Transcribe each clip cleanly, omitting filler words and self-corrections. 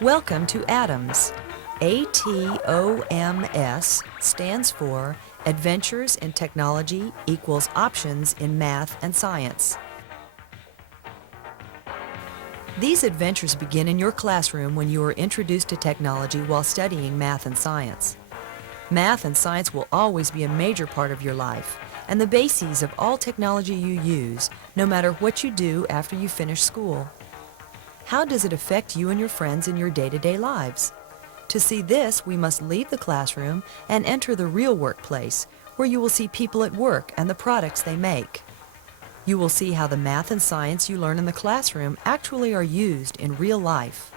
Welcome to ATOMS. ATOMS stands for Adventures in Technology equals Options in Math and Science. These adventures begin in your classroom when you are introduced to technology while studying math and science. Math and science will always be a major part of your life and the bases of all technology you use, no matter what you do after you finish school. How does it affect you and your friends in your day-to-day lives? To see this, we must leave the classroom and enter the real workplace, where you will see people at work and the products they make. You will see how the math and science you learn in the classroom actually are used in real life.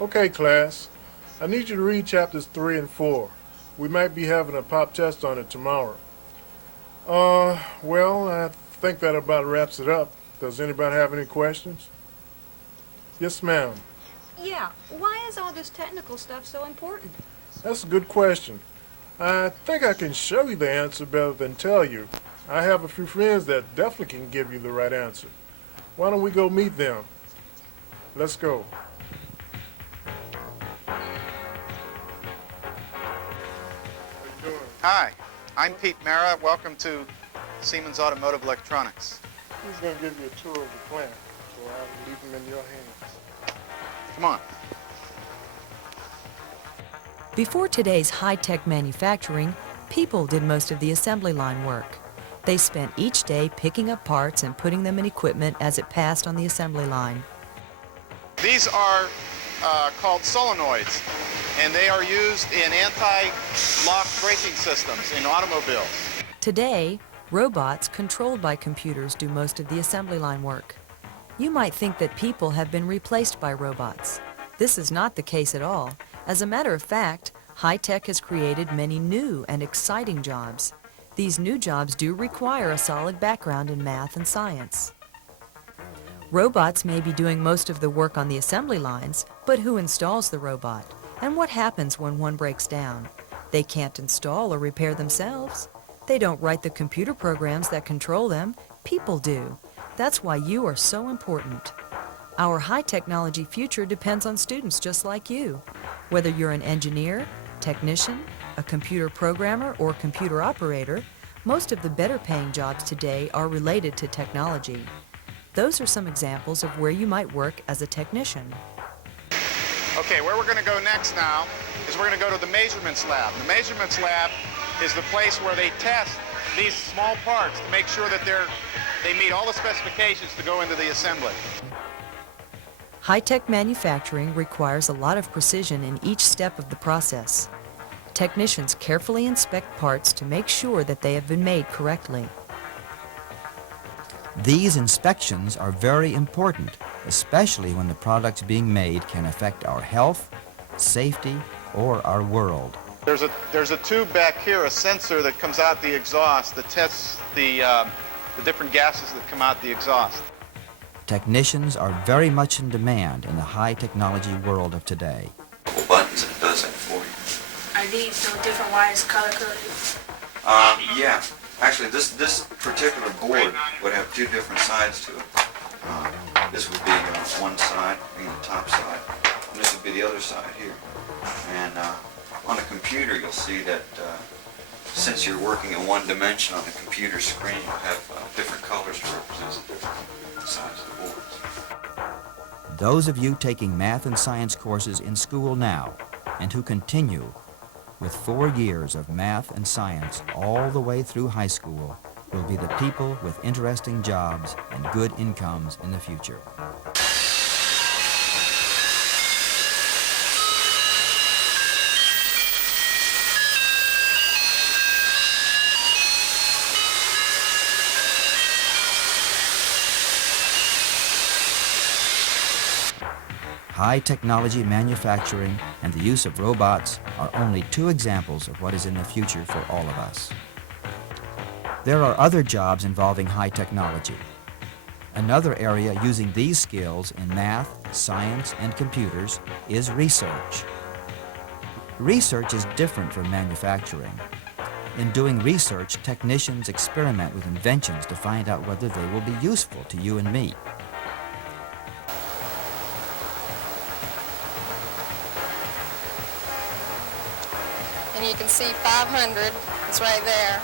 Okay, class. I need you to read chapters 3 and 4. We might be having a pop test on it tomorrow. Well, I think that about wraps it up. Does anybody have any questions? Yes, ma'am. Yeah, why is all this technical stuff so important? That's a good question. I think I can show you the answer better than tell you. I have a few friends that definitely can give you the right answer. Why don't we go meet them? Let's go. How you doing? Hi, I'm Pete Mara. Welcome to Siemens Automotive Electronics. He's going to give you a tour of the plant, so I'll leave him in your hands. Come on. Before today's high-tech manufacturing, people did most of the assembly line work. They spent each day picking up parts and putting them in equipment as it passed on the assembly line. These are called solenoids, and they are used in anti-lock braking systems in automobiles. Today, robots controlled by computers do most of the assembly line work. You might think that people have been replaced by robots. This is not the case at all. As a matter of fact, high-tech has created many new and exciting jobs. These new jobs do require a solid background in math and science. Robots may be doing most of the work on the assembly lines, but who installs the robot? And what happens when one breaks down? They can't install or repair themselves. They don't write the computer programs that control them. People do. That's why you are so important. Our high-technology future depends on students just like you. Whether you're an engineer, technician, a computer programmer, or computer operator, most of the better-paying jobs today are related to technology. Those are some examples of where you might work as a technician. Okay, where we're going to go next now is we're going to go to the measurements lab. The measurements lab is the place where they test these small parts to make sure that they meet all the specifications to go into the assembly. High-tech manufacturing requires a lot of precision in each step of the process. Technicians carefully inspect parts to make sure that they have been made correctly. These inspections are very important, especially when the products being made can affect our health, safety, or our world. There's a tube back here, a sensor that comes out the exhaust that tests the different gases that come out the exhaust. Technicians are very much in demand in the high-technology world of today. Buttons and it does that for you. Are these no different wires color-coded? Yeah. Actually, this particular board would have two different sides to it. This would be one side, being the top side, and this would be the other side here. And on a computer, you'll see that since you're working in one dimension on the computer screen, you'll have different colors to represent the different sides of the boards. Those of you taking math and science courses in school now and who continue with 4 years of math and science all the way through high school will be the people with interesting jobs and good incomes in the future. High technology manufacturing and the use of robots are only 2 examples of what is in the future for all of us. There are other jobs involving high technology. Another area using these skills in math, science, and computers is research. Research is different from manufacturing. In doing research, technicians experiment with inventions to find out whether they will be useful to you and me. and you can see 500 is right there.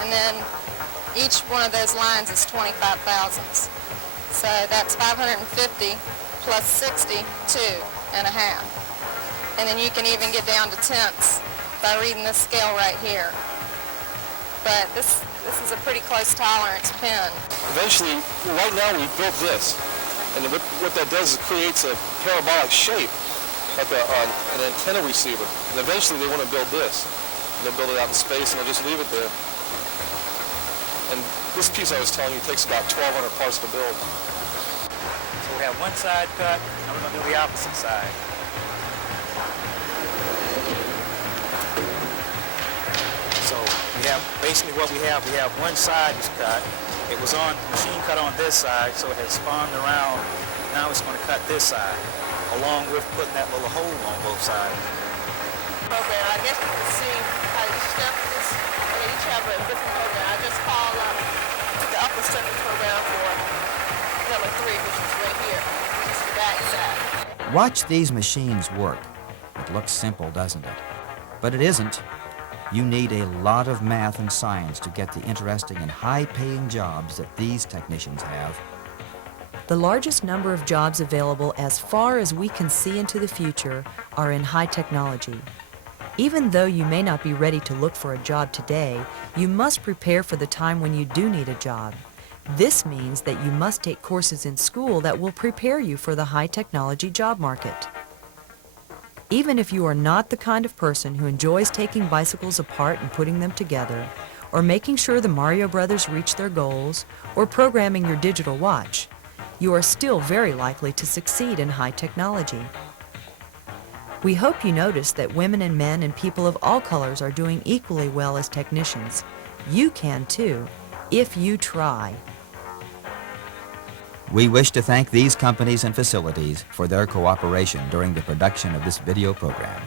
And then each one of those lines is 25 thousandths. So that's 550 plus 62 and a half. And then you can even get down to tenths by reading this scale right here. But this is a pretty close tolerance pen. Eventually, right now we built this, and what that does is creates a parabolic shape, like an antenna receiver. And eventually they want to build this. And they'll build it out in space and they'll just leave it there. And this piece I was telling you takes about 1,200 parts to build. So we have one side cut, and we're going to do the opposite side. So we have, basically what we have one side is cut. It was on, machine cut on this side, so it has spun around. Now it's going to cut this side, along with putting that little hole on both sides. Program. I guess you can see how each step is, they each have a different program. I just call the upper stepping program for number 3, which is right here, which is the back side. Watch these machines work. It looks simple, doesn't it? But it isn't. You need a lot of math and science to get the interesting and high-paying jobs that these technicians have. The largest number of jobs available as far as we can see into the future are in high technology. Even though you may not be ready to look for a job today, you must prepare for the time when you do need a job. This means that you must take courses in school that will prepare you for the high technology job market. Even if you are not the kind of person who enjoys taking bicycles apart and putting them together, or making sure the Mario Brothers reach their goals, or programming your digital watch, you are still very likely to succeed in high technology. We hope you notice that women and men and people of all colors are doing equally well as technicians. You can too, if you try. We wish to thank these companies and facilities for their cooperation during the production of this video program.